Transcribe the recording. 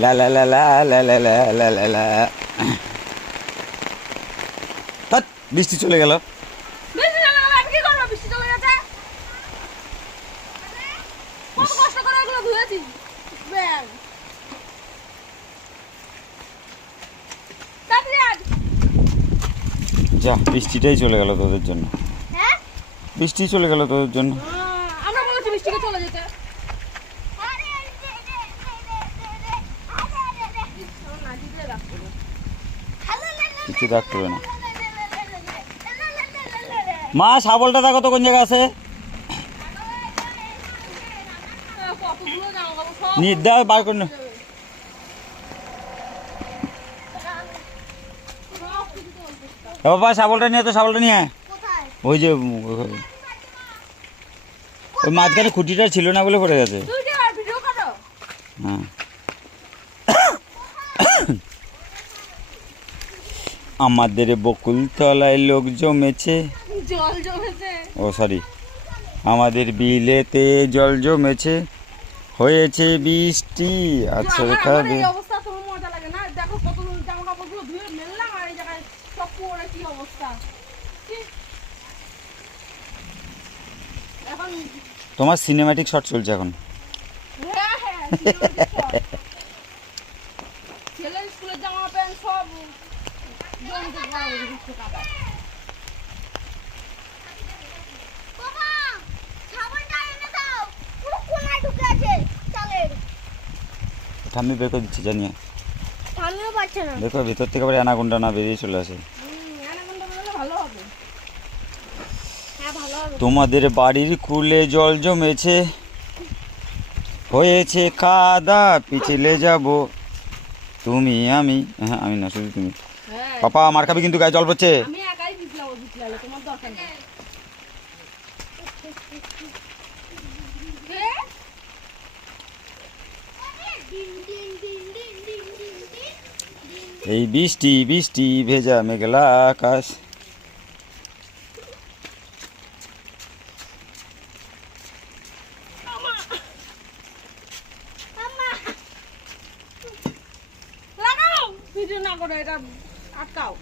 লা লা লা লা লা লা লা লা লা লা। হাট, বৃষ্টি চলে গেল। বৃষ্টি চলে গেল, আমি কি করবো? বৃষ্টি চলে গেছে। কত কষ্ট করে এগুলো ধুয়েছি। ব্যাগ। তাড়াতাড়ি আয়। যা, বৃষ্টিটাই চলে গেল তোদের জন্য। হ্যাঁ? বৃষ্টি চলে গেল তোদের জন্য। আমরা বলেছি বৃষ্টিকে চলে যেতে। কিছু দাগ করবে না। মা, শাবলটা দেখো তো কোন জায়গায় আছে। কতগুলো জামা কাপড় সব নিয়ে দাও, বার করে নাও। এ বাবা, শাবলটা নিয়ে তো, শাবলটা নিয়ে আয়। কোথায়? ওই যে ওই মাঝখানে খুঁটিটা ছিল না বলে পড়ে গেছে। তুই যে আর ভিডিও করো। হ্যাঁ। আমাদের বকুল তলায় লোক জমেছে। জল জমেছে। ও সরি, আমাদের বিলেতে জল জমেছে, হয়েছে বৃষ্টি আচ্ছা খাবে। এই অবস্থা তোমার মজা লাগে না? দেখো কত জামা কাপড়গুলো ধুয়ে মেললাম আর এই জায়গায় সব পরে কি অবস্থা। এখন তোমার সিনেম্যাটিক শট চলছে এখন। হ্যাঁ হ্যাঁ ছেলের স্কুলের জামা প্যান্ট সব জমিতে ঘুরছে কাদা। ঠাম্মি বের করে দিচ্ছে জানিয়ে। আমিও পারছি না। দেখো ভিতর থেকে আবার অ্যানাকোন্ডা না বেরিয়ে চলে আসে। ভালো হবে। হ্যাঁ ভালো হবে। তোমাদের বাড়ির কুলে জল জমেছে, হয়েছে কাদা, পিছলে যাব তুমি আমি। হ্যাঁ আমি না, শুধু তুমি। হ্যাঁ পাপা আমার খাবি কিন্তু, গায়ে জল পড়ছে। আমি একাই পিছলাবো, তোমার দরকার নেই। এই বৃষ্টি বৃষ্টি ভেজা মেঘলা আকাশ। লাগাও ভিডিও না করে, এটা আটকাও।